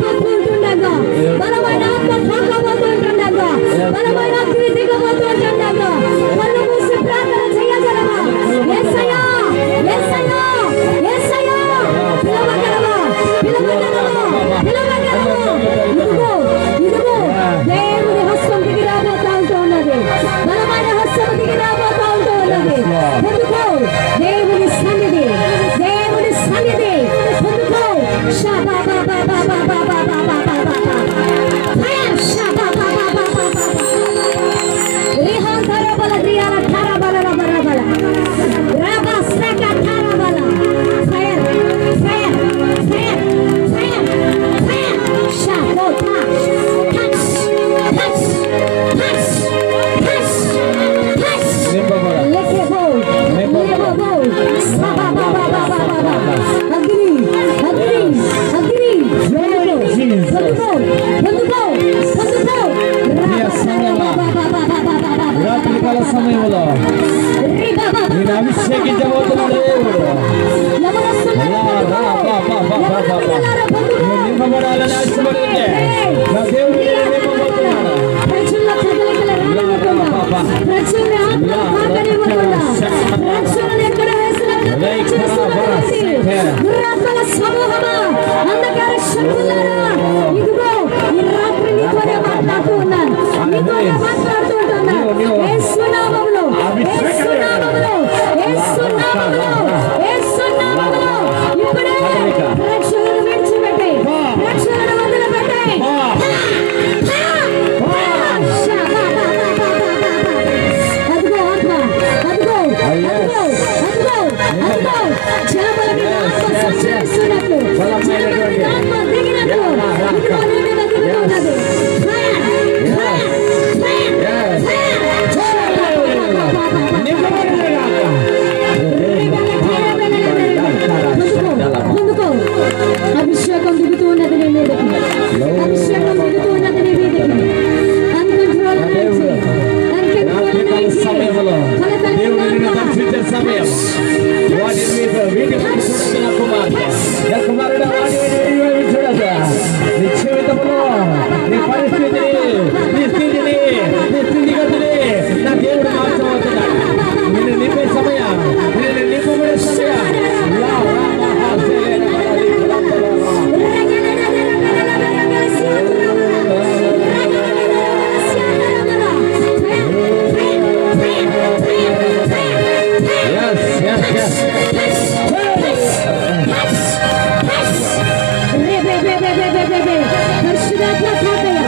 దిగబోతుండగా బలమైన ఆత్మ తాకబోతుండగా బలమైన అగ్ని దిగబోతుండగా కళ్ళు మూసి ప్రార్థన చేయగలవా? యేసయ్యా యేసయ్యా యేసయ్యా పిలవగలవా? పిలవగలవా? పిలవగలవా? ఇదిగో ఇదిగో దేవుని హస్తం దిగి రాబోతా ఉన్నది. బలమైన హస్తం దిగి రాబోతా ఉన్నది. పొందుకో దేవుని సన్నిధి, దేవుని సన్నిధి పొందుకో. షబా బాబా బాబా బాబా బాబా బాబా షబా బాబా బాబా బాబా రిహాన్ ధరబల దియాల ధరబల రబరబల రబా స్రక ధరబల fire fire fire fire fire షబోతా touch touch touch touch touch లెకెబో లెకెబో సబా బాబా బాబా బాబా అగ్ని అగ్ని అగ్ని పొందుకో పొందుకో పొందుకో రాత్రికాల సమయంలో నేను అభిషేకించబోతున్నాడు దేవుడు. నింపబడాలని ఆశపడి ఉంటే నా దేవుడు నింపబోతున్నాడు. అంధకార శక్తులారా ఇదిగో ఈ రాత్రి నీతోనే మాట్లాడుతూ ఉన్నాను, నీతోనే మాట్లాడుతూ ఉంటున్నాను. యేసు నామములో యేసు నామములో యేసు నామములో యేసు నామములో ఇప్పుడే ప్రేక్షకులను విడిచిపెట్టి ప్రేక్షకులను వదిలిపెట్టి అదిగో ఆత్మ అదిగో అదిగో అదిగో అదిగో చేపల మీద ఆత్మ సంచరిస్తున్నట్లు చేపల మీద ఆత్మ దిగినట్లు ఇదిగో నీ మీద దిగుతున్నది. పొందుకో అభిషేకం దిగుతూ ఉన్నది నీ మీదకి, అభిషేకం దిగుతూ ఉన్నది నీ మీదకి. అన్కంట్రోల్ సమయంలో దేవుడిని దర్శించే సమయం వాటి మీద వీటిని చూడదు కుమారుడు వాటి చూడదు. నీ జీవితంలో నీ పరిస్థితిని నీ స్థితిని నీ స్థితిగతిని నా దేవుడు మార్చబోతున్నాడు. నేను నింపే సమయం, నేను నింపబడే సమయం. పరిశుద్ధాత్మ తాతయ్య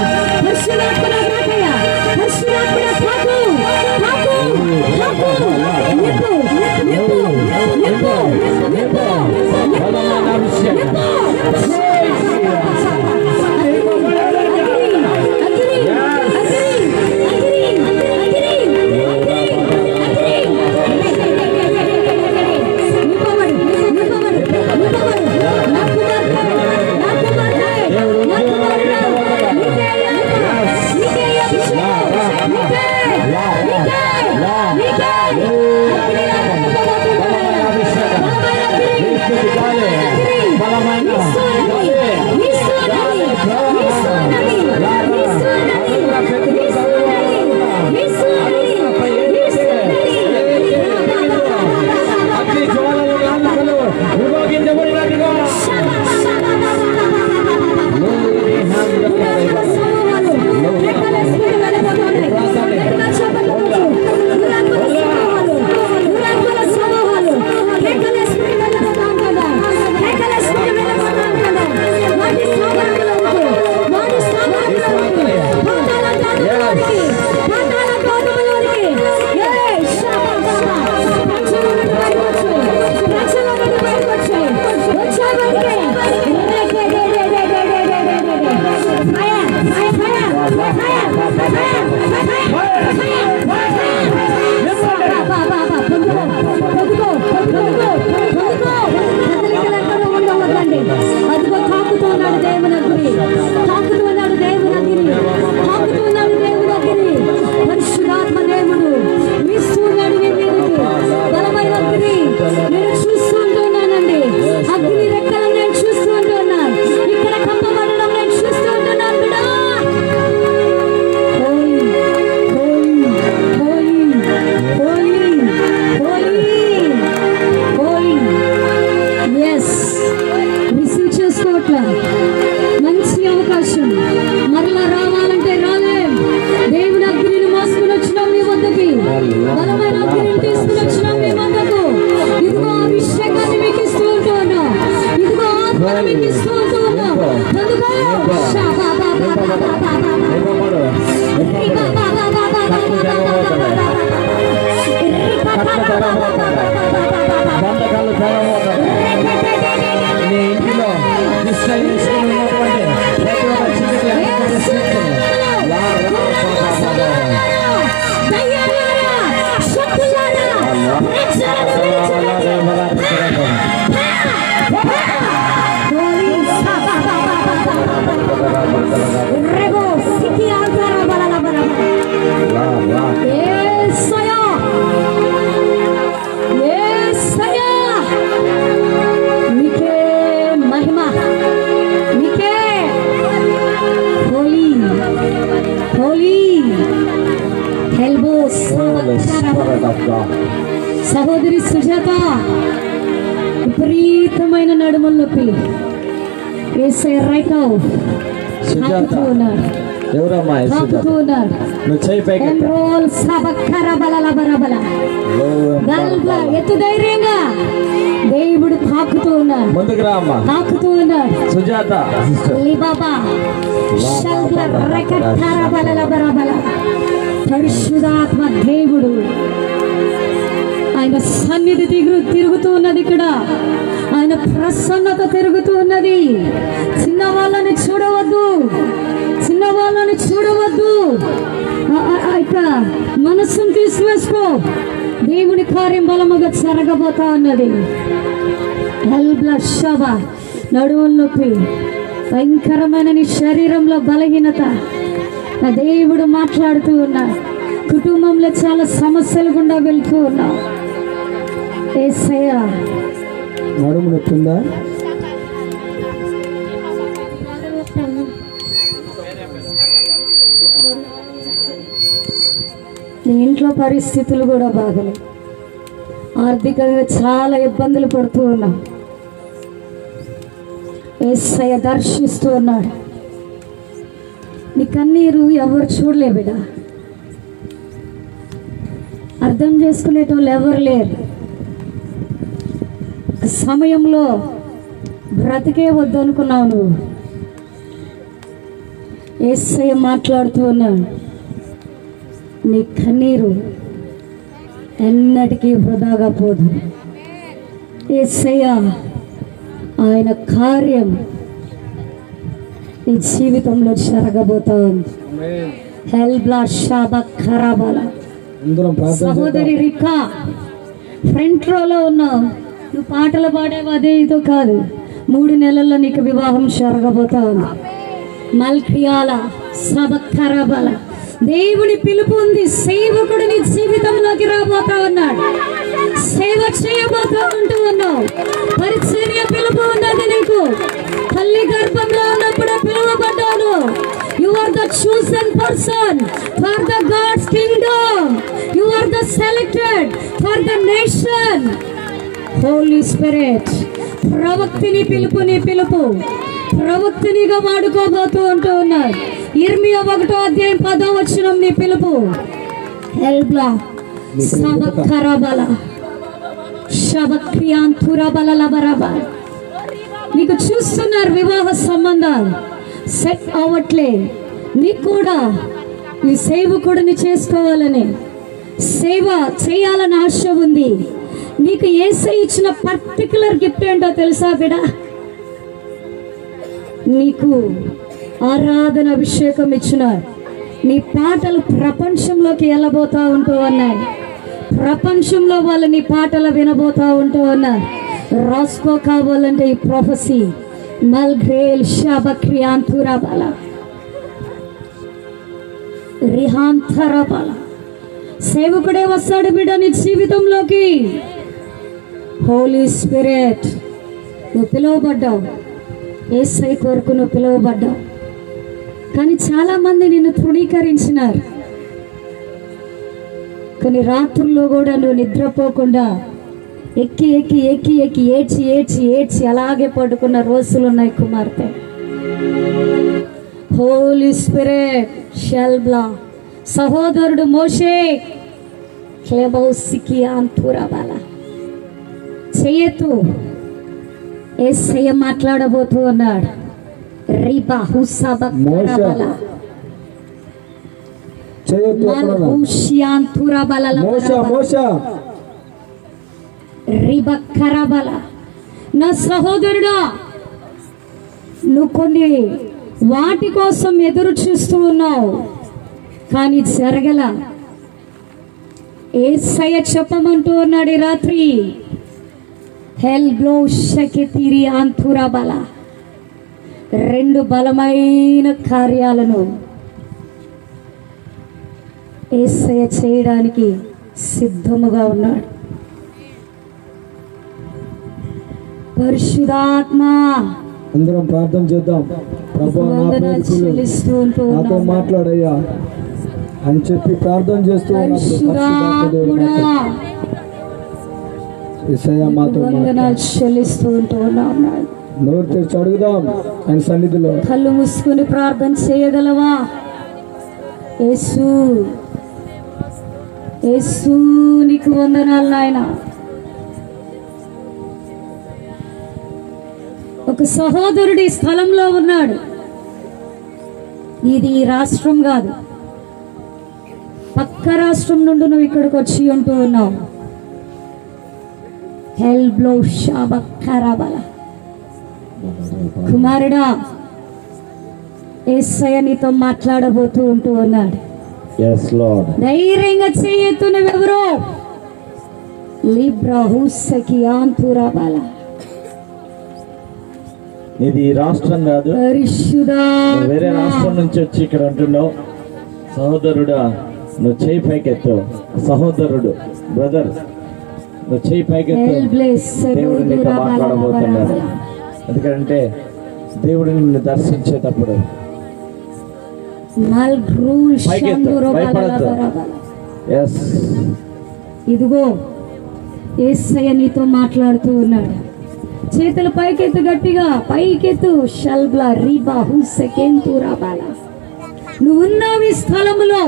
మంచి అవకాశం. మరలా రావాలంటే రాలేం. దేవుని అగ్నిని మోసుకుని వచ్చినాం మీ వద్దకి, బలమైన అగ్నిని తీసుకుని వచ్చినాం మీ వద్దకు. ఇదిగో అభిషేకాన్ని మీకు ఇస్తూ ఉంటూ ఉన్నాం, ఇదిగో ఆత్మను మీకు ఇస్తూ ఉంటూ ఉన్నాం. అందుకో నీ ఇంటిలో సహోదరి సుజాత విపరీతమైన నడుముల నొప్పి. ఎవరమ్మా ఎత్తు ధైర్యంగా దేవుడు తాకుతూ ఉన్నాడు. ముందుకు రా అమ్మా, తాకుతూ ఉన్నాడు. సుజాత పరిశుద్ధాత్మ దేవుడు ఆయన సన్నిధి తిరుగుతూ ఉన్నది. ఇక్కడ ఆయన ప్రసన్నత తిరుగుతూ ఉన్నది. చిన్న వాళ్ళని చూడవద్దు, చిన్న వాళ్ళని చూడవద్దు. ఇక మనస్సును తీసివేసుకో. దేవుని కార్యం బలముగా జరగబోతా ఉన్నది. నడువుల నొప్పి, భయంకరమైన నీ శరీరంలో బలహీనత, నా దేవుడు మాట్లాడుతూ ఉన్నా. కుటుంబంలో చాలా సమస్యలు గుండా వెళ్తూ ఉన్నా. యేసయ్యా నడుము నొప్పిందా? నీ ఇంట్లో పరిస్థితులు కూడా బాగలే, ఆర్థికంగా చాలా ఇబ్బందులు పడుతూ ఉన్నాం. యేసయ్య దర్శిస్తూ ఉన్నాడు. నీ కన్నీరు ఎవరు చూడలే బిడ్డ, అర్థం చేసుకునేటోళ్ళు ఎవరు లేరు. సమయంలో బ్రతికే వద్దు అనుకున్నావు నువ్వు. యేసయ్య మాట్లాడుతూ ఉన్నాడు. నీ కన్నీరు ఎన్నటికీ వృధాగా పోదు. యేసయ్య ఆయన కార్యం నీ జీవితంలో జరగబోతా ఉంది. సహోదరి రికా, ఫ్రంట్ రోలో ఉన్నావు. నువ్వు పాటలు పాడేవి అదే ఇదో కాదు. 3 నెలల్లో నీకు వివాహం జరగబోతా ఉంది. మల్కియాల సబక్కరబల దేవుని పిలుపు ఉంది. సేవకుడు నీ జీవితంలోకి రాబోతా ఉన్నాడు. సేవ చేయబోతా ఉంటూ ఉన్నావు. పరిచర్య పిలుపు ఉన్నది నీకు. తల్లి గర్భంలో ఉన్నప్పుడు పిలువబడ్డాను. You are the chosen person for the God's kingdom. You are the selected for the nation. Holy Spirit, ప్రవక్తిని పిలుపు, నీ పిలుపు ప్రవక్తినిగా వాడుకోబోతూ ఉంటూ ఉన్నాడు. ఇర్మియా 1వ అధ్యాయం 10వ వచనం నీ పిలుపు. హెల్బ్లా సబక్కరబల శబక్రియాంతురబలలబరబ. నీకు చూస్తున్నారు వివాహ సంబంధాలు సెట్ అవ్వట్లే. నీకు కూడా ఈ సేవకుడిని చేసుకోవాలని, సేవ చేయాలని ఆశ ఉంది. నీకు యేసయ్య ఇచ్చిన పర్టికులర్ గిఫ్ట్ ఏంటో తెలుసా బిడ్డ? నీకు ఆరాధన అభిషేకం ఇచ్చినారు. నీ పాటలు ప్రపంచంలోకి వెళ్ళబోతా ఉంటూ ఉన్నాయి. ప్రపంచంలో వాళ్ళు నీ పాటలు వినబోతా ఉంటూ ఉన్నారు. రాసుకో కావాలంటే ఈ ప్రొఫెసీ మల్గ్రేల్ షాబక్రియాంతురబల రిహాంతరబల. సేవకుడే వస్తాడు బిడ్డ నీ జీవితంలోకి. హోలీ స్పిరిట్, నువ్వు పిలువబడ్డావు. యేసయ్య కొరకు నువ్వు పిలువబడ్డావు. కానీ చాలా మంది నిన్ను తృణీకరించినారు. కొన్ని రాత్రుల్లో కూడా నువ్వు నిద్రపోకుండా ఎక్కి ఎక్కి ఎక్కి ఎక్కి ఏడ్చి ఏడ్చి ఏడ్చి అలాగే పడుకున్న రోజులు ఉన్నాయి కుమార్తె. హోలీ స్పిరిట్ షెల్బ్లా సహోదరుడు మోషే క్లెబౌసికి అంతురబల చేయతు యేసయ్య మాట్లాడబోతూ ఉన్నాడు. రిబా హుసబల రిబక్కరబల. నా సహోదరుడా, నువ్వు కొన్ని వాటి కోసం ఎదురు చూస్తూ ఉన్నావు, కానీ జరగల. యేసయ్య చెప్పమంటూ ఉన్నాడు ఈ రాత్రి. హెల్బ్లో షకెతిరి అంతురబల, రెండు బలమైన కార్యాలను యేసయ్య చేయడానికి సిద్ధముగా ఉన్నాడు. పరిశుద్ధాత్మ, అందరం ప్రార్థన చేద్దాం. ప్రభువా, నాతో మాట్లాడయ్యా అని చెప్పి ప్రార్థన చేస్తూ చెల్లిస్తూ ఉంటూ ఉన్నాడు. నోరు తెరిచి అడుగుదాం ఆయన సన్నిధిలో. కళ్ళు మూసుకుని ప్రార్థన చేయగలవా? యేసు, యేసు నీకు వందనాలు నాయన. ఒక సహోదరుడి స్థలంలో ఉన్నాడు. ఇది ఈ రాష్ట్రం కాదు, పక్క రాష్ట్రం నుండి నువ్వు ఇక్కడికి వచ్చి ఉంటూ ఉన్నావు. హెల్బ్లో షాబక్కరబల. కుమారుడా, యేసయ్య నీతో మాట్లాడబోతూ ఉంటూ ఉన్నాడు. ధైర్యంగా చేయొద్దు. నువ్వెవరో లిబ్రాహుసకి ఆంతురబల. ఇది రాష్ట్రం కాదు, వేరే రాష్ట్రం నుంచి వచ్చి ఇక్కడ అంటున్నావు. సహోదరుడా, నువ్వు చేయి పైకెత్తు. సహోదరుడు, బ్రదర్, నువ్వు చేయి పైకెత్తు. దేవుడు నీతో మాట్లాడబోతున్నాడు. ఎందుకంటే దేవుడు నిన్ను దర్శించేటప్పుడు భయపడద్దు. ఇదిగో యేసయ్య నీతో మాట్లాడుతూ ఉన్నాడు. చేతులు పైకెత్తు, గట్టిగా పైకెత్తు. షల్బ్లా రీబా హుసెకెంతురబల. నువ్వు ఉన్నావు ఈ స్థలములో,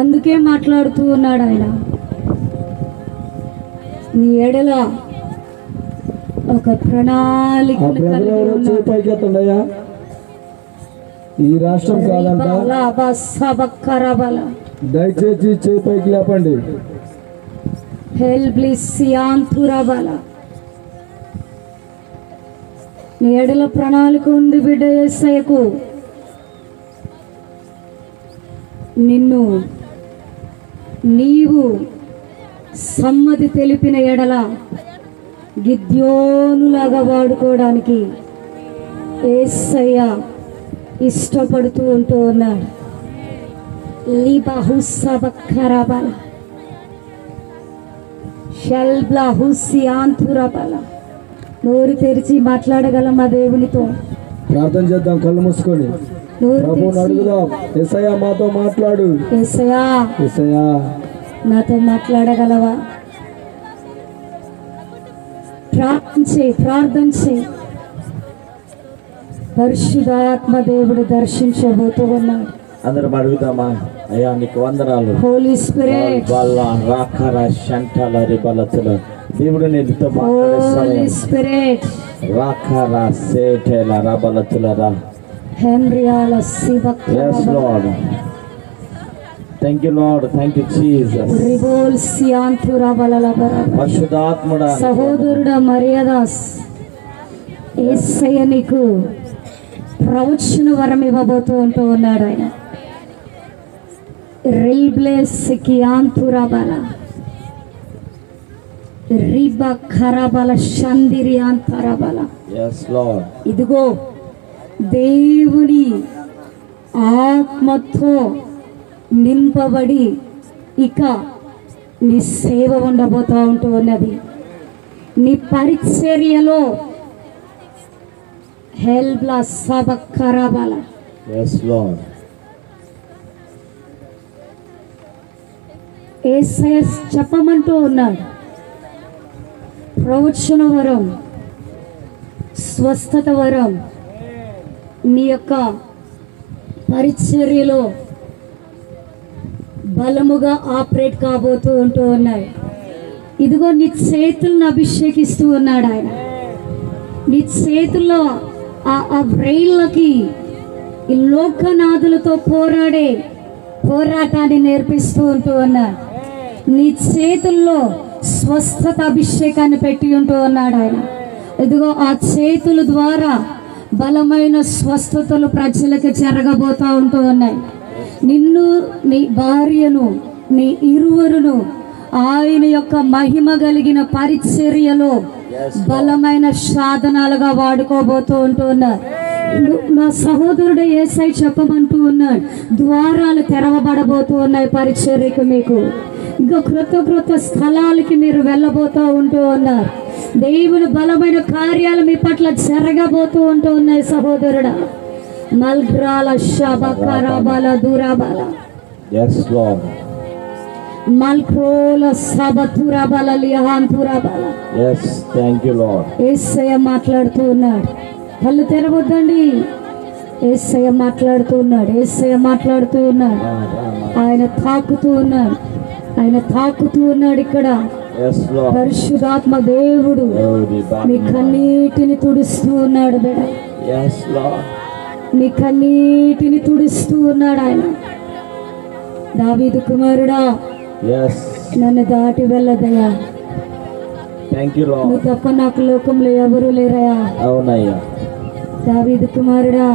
అందుకే మాట్లాడుతూ ఉన్నాడు ఆయన. నీ ఎడల ఒక ప్రణాళిక. ఈ రాష్ట్రం కాదంట, దయచేసి చేయి పైకి లేపండి. నీ ఎడల ప్రణాళిక ఉంది బిడ్డ. యేసయ్యకు నిన్ను నీవు సమ్మతి తెలిపిన ఎడల గిద్యోనులాగా వాడుకోవడానికి యేసయ్య ఇష్టపడుతూ ఉంటూ ఉన్నాడు. లిబహుసబక్కరబల షల్బ్లా హుసి ఆంతురబల. నోరు తెరిచి మాట్లాడగలం మా దేవునితో. ప్రార్థన చేద్దాం కళ్ళు మూసుకొని. ప్రభువుని అడుగుదాం. యేసయ్యా, మాతో మాట్లాడు. యేసయ్యా, యేసయ్యా, నాతో మాట్లాడగలవా? ప్రార్థన చేయి. పరిశుద్ధాత్మ దేవుడు దర్శించబోతూ ఉన్నాడు. అందరం అడుగుదామా? అయ్యా, నీకు వందనాలు. హోలీ స్పిరిట్ దేవుడు నీతో సహోదరుడా మర్యాదాస్, యేసయ్య నీకు ప్రవచన వరం ఇవ్వబోతూ ఉంటూ ఉన్నాడు ఆయన. రిల్బ్లేస్కి ఆంతురబల రిబా ఖరబల షందిరి అంతరబల. ఇదిగో దేవుని ఆత్మతో నింపబడి ఇక నీ సేవ ఉండబోతూ ఉంటూ ఉన్నది. నీ పరిచర్యలో హెల్బ్లా సబక్కరబల. యేసయ్య చెప్పమంటూ ఉన్నాడు. ప్రవచన వరం స్వస్థత వరం నీ యొక్క పరిచర్యలో బలముగా ఆపరేట్ కాబోతూ ఉన్నాయి. ఇదిగో నీ చేతులను అభిషేకిస్తూ ఉన్నాడు ఆయన. నీ చేతుల్లో ఆ వ్రేళ్ళకి ఈ లోకనాథులతో పోరాటాన్ని నేర్పిస్తూ ఉన్నాడు. నీ చేతుల్లో స్వస్థత అభిషేకాన్ని పెట్టి ఉన్నాడు ఆయన. ఇదిగో ఆ చేతుల ద్వారా బలమైన స్వస్థతలు ప్రజలకు జరగబోతూ ఉన్నాయి. నిన్ను, నీ భార్యను, నీ ఇరువురును ఆయన యొక్క మహిమ కలిగిన పరిచర్యలో బలమైన సాధనాలుగా వాడుకోబోతూ ఉన్నారు. నా సహోదరుడు యేసయ్య చెప్పమంటూ ఉన్నాడు, ద్వారాలు తెరవబడబోతూ ఉన్నాయి పరిచర్యకు. మీకు ఇంకా క్రొత్త స్థలాలకి మీరు వెళ్ళబోతూ ఉన్నారు. దేవుని బలమైన కార్యాలు మీ పట్ల జరగబోతూ ఉన్నాయి సహోదరుడా. మల్గ్రాల షబకరాబాల దూరాబాల మల్క్రోల సబతురాబాల లిహాంతురాబాల. యేసయ్య మాట్లాడుతూ ఉన్నాడు. కళ్ళు తెరవద్దండి. యేసయ్య మాట్లాడుతూ ఉన్నాడు. యేసయ్య మాట్లాడుతూ ఉన్నాడు. ఆయన తాకుతూ ఉన్నాడు. ఆయన తాకుతూ ఉన్నాడు. ఇక్కడ పరిశుద్ధాత్మ దేవుడు నీ కన్నీటిని తుడుస్తూ ఉన్నాడు బిడ్డ. నీ కన్నీటిని తుడుస్తూ ఉన్నాడు ఆయన. దావీదు కుమారుడా, నన్ను దాటి వెళ్ళదయ్యా. నువ్వు తప్ప నాకు లోకంలో ఎవరు లేరయ్యా. అవునయ్యా. దావీదు కుమారుడా,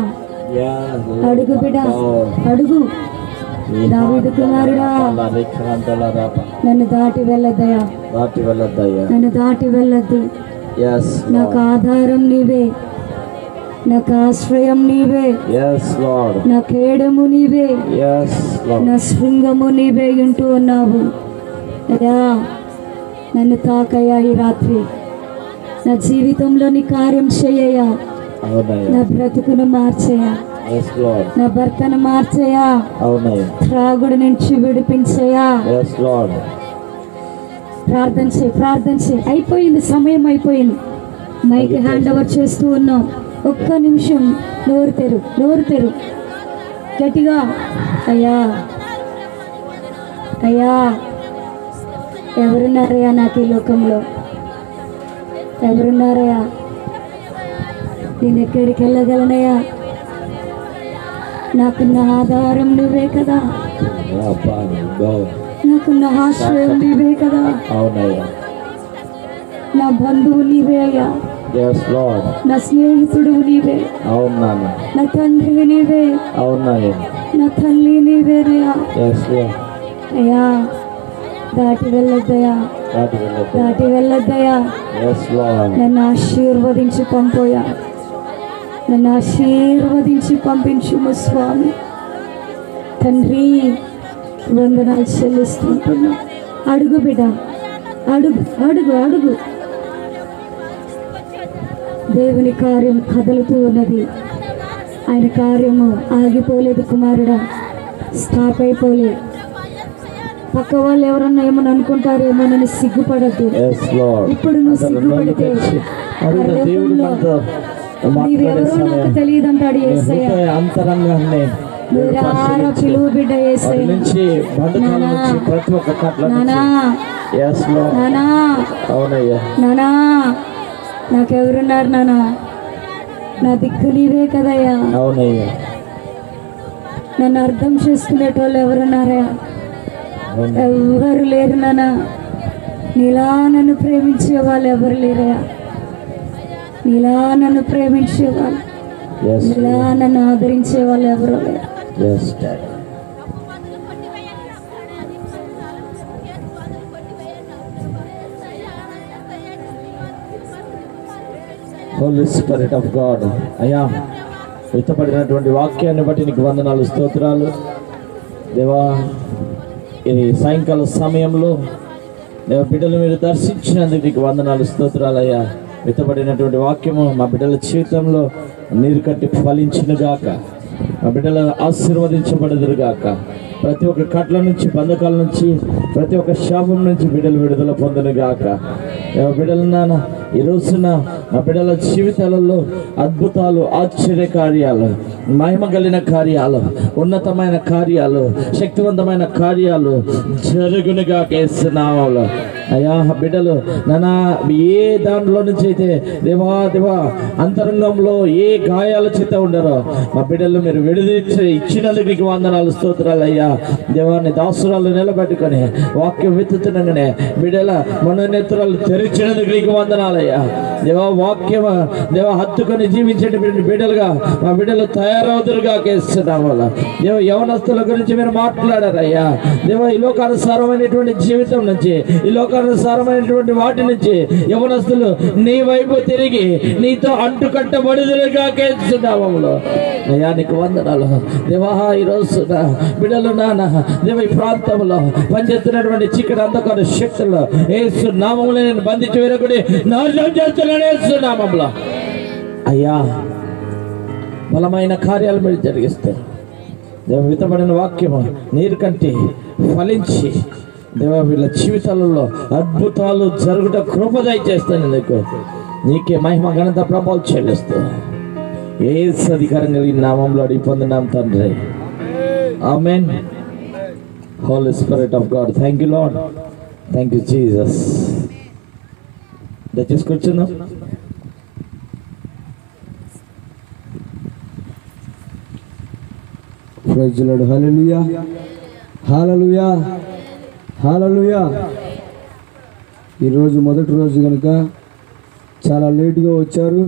అడుగు బిడ్డ, అడుగు. దావీదు కుమారుడా, నన్ను దాటి వెళ్ళద్దయ్యా. నన్ను దాటి వెళ్ళద్దు. నాకు ఆధారం నీవే, నాకు ఆశ్రయం నీవే, నా కేడము నీవే, నా శృంగము నీవే ఉంటూ ఉన్నావు. అయ్యా, నన్ను తాకయ్యా ఈ రాత్రి. నా జీవితంలో నీ కార్యం చేయయ్యా. నా బ్రతుకును మార్చేయా. నా భర్తను మార్చేయా. త్రాగుడు నుంచి విడిపించయా. ప్రార్థన చేయి. అయిపోయింది, సమయం అయిపోయింది. మైకి హ్యాండ్ ఓవర్ చేస్తూ ఉన్నాం. ఒక్క నిమిషం నోరు తెరు గట్టిగా. అయ్యా, ఎవరున్నారయ్యా నాకు ఈ లోకంలో? ఎవరున్నారయ్యా? నేను ఎక్కడికి వెళ్ళగలనయ్యా? నాకున్న ఆధారం నువ్వే కదా. నాకున్న ఆశ్రయం నీవే కదా. నా బంధువు నీవే అయ్యా. నా స్నేహితుడు నీవే. నా తండ్రి నీవే. నా తల్లి నీవేనయ్యా. అయ్యా, దాటి వెళ్ళొద్దయ్యా. నన్ను ఆశీర్వదించి పంపోయా. నన్ను ఆశీర్వదించి పంపించుము స్వామి. తండ్రి, వందనాలు చెల్లిస్తుంటున్నా. అడుగు బిడ్డ, అడుగు. దేవుని కార్యం కదులుతూ ఉన్నది. ఆయన కార్యము ఆగిపోలేదు కుమారుడా, స్టాప్ అయిపోలేదు. పక్క వాళ్ళు ఎవరన్నా ఏమని అనుకుంటారేమో, నన్ను సిగ్గుపడద్దు. ఇప్పుడు నువ్వు సిగ్గుపడితే నీవెవరో నాకు తెలియదు అంటాడు యేసయ్య. పిలువు బిడ్డ యేసయ్య. నానా, నాకెవరున్నారు నానా? నా దిక్కు నీవే కదయ్యా. నన్ను అర్థం చేసుకునేటోళ్ళు ఎవరున్నారా? ఎవరు లేరు నానా. నీలా నన్ను ప్రేమించే వాళ్ళు ఎవరు లేరయ్యా. నీలా నన్ను ప్రేమించే వాళ్ళు, నీలా నన్ను ఆదరించే వాళ్ళు ఎవరు లేరు. Holy spirit of God. అయ్యా, ఇష్టపడినటువంటి వాక్యాన్ని బట్టి నీకు వందనాలు, స్తోత్రాలు దేవా. ఇది సాయంకాల సమయంలో దేవ బిడ్డలు మీరు దర్శించినందుకు నీకు వందనాలు, స్తోత్రాలు అయ్యా. ఇష్టపడినటువంటి వాక్యము మా బిడ్డల జీవితంలో నీరు కట్టి ఫలించునుగాక. మా బిడ్డలు ఆశీర్వదించబడదురుగాక. ప్రతి ఒక్క కట్ల నుంచి, బంధకాల నుంచి, ప్రతి ఒక్క శాపం నుంచి బిడ్డలు విడుదల పొందునుగాక. బిడ్డలు నాన్న ఈ రోజున మా బిడ్డల జీవితాలలో అద్భుతాలు, ఆశ్చర్య కార్యాలు, మహిమ కలిగిన కార్యాలు, ఉన్నతమైన కార్యాలు, శక్తివంతమైన కార్యాలు జరుగునుగా యేసునామములో. అయ్యా బిడ్డలు నానా ఏ దాంట్లో నుంచి అయితే దేవా అంతరంగంలో ఏ గాయాల చేత ఉండరో మా బిడ్డలు మీరు విడుదల ఇచ్చినందుకు నీకు వందనాలు, స్తోత్రాలు అయ్యా. దేవాన్ని దాసురాలు నిలబెట్టుకొని వాక్యం వెతుతుండగానే బిడ్డల మనోనేత్రాలు తెరిచినందుకు నీకు వందనాలయ్యా. దేవా వాక్యం హత్తుకొని జీవించే బిడ్డలుగా మా బిడ్డలు తయారవుతురుగా కేస్తున్నాం వల్ల దేవ యవనస్తుల గురించి మీరు మాట్లాడారయ్యా. దేవ ఈ లోకానుసారమైనటువంటి జీవితం నుంచి, ఈ లోకానుసారమైనటువంటి వాటి నుంచి యవనస్తులు నీ వైపు తిరిగి నీతో అంటుకట్టబడుదురుగా కేస్తున్నాములో. అయ్యా నీకు వందనాలు దేవా. ఈరోజు బిడ్డలు నాన్న దేవ ఈ ప్రాంతంలో పనిచేస్తున్నటువంటి చీకటి అంధకార శక్తుల్లో యేసు నామములో నేను బంధించి వేరొకటి నాశనం చేస్తున్నాను యేసు నామములో. అయ్యా బలమైన కార్యాలు మీరు జరిగిస్తారు దేవ. విత్తబడిన వాక్యము నీరు కంటే ఫలించి దేవ వీళ్ళ జీవితాలలో అద్భుతాలు జరుగుట కృప దయచేస్తాను. నీకే మహిమ ఘనత ప్రభావం చెల్లిస్తూ యేసు అధికారం కలిగిన నామంలో అడిగి పొందినాం తండ్రి, amen. Holy spirit of God, thank you Lord, thank you Jesus. దయచేసి కూర్చున్నాం. Praise the Lord. Hallelujah, hallelujah, hallelujah. ఈరోజు మొదటి రోజు కనుక చాలా లేటుగా వచ్చారు.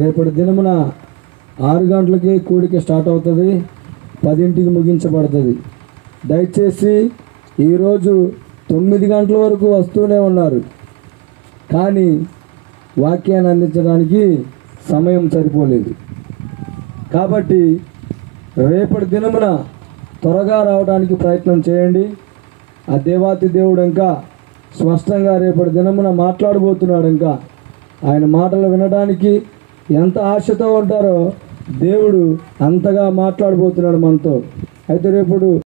రేపటి దినమున 6 గంటలకి కూడిక స్టార్ట్ అవుతుంది, 10ంటికి ముగించబడుతుంది. దయచేసి ఈరోజు 9 గంటల వరకు వస్తూనే ఉన్నారు, కానీ వాక్యాన్ని అందించడానికి సమయం సరిపోలేదు. కాబట్టి రేపటి దినమున త్వరగా రావడానికి ప్రయత్నం చేయండి. ఆ దేవాతి దేవుడు ఇంకా స్పష్టంగా రేపటి దినమున మాట్లాడబోతున్నాడు. ఇంకా ఆయన మాటలు వినడానికి ఎంత ఆశతో ఉంటారో దేవుడు అంతగా మాట్లాడబోతున్నాడు మనతో. అయితే రేపు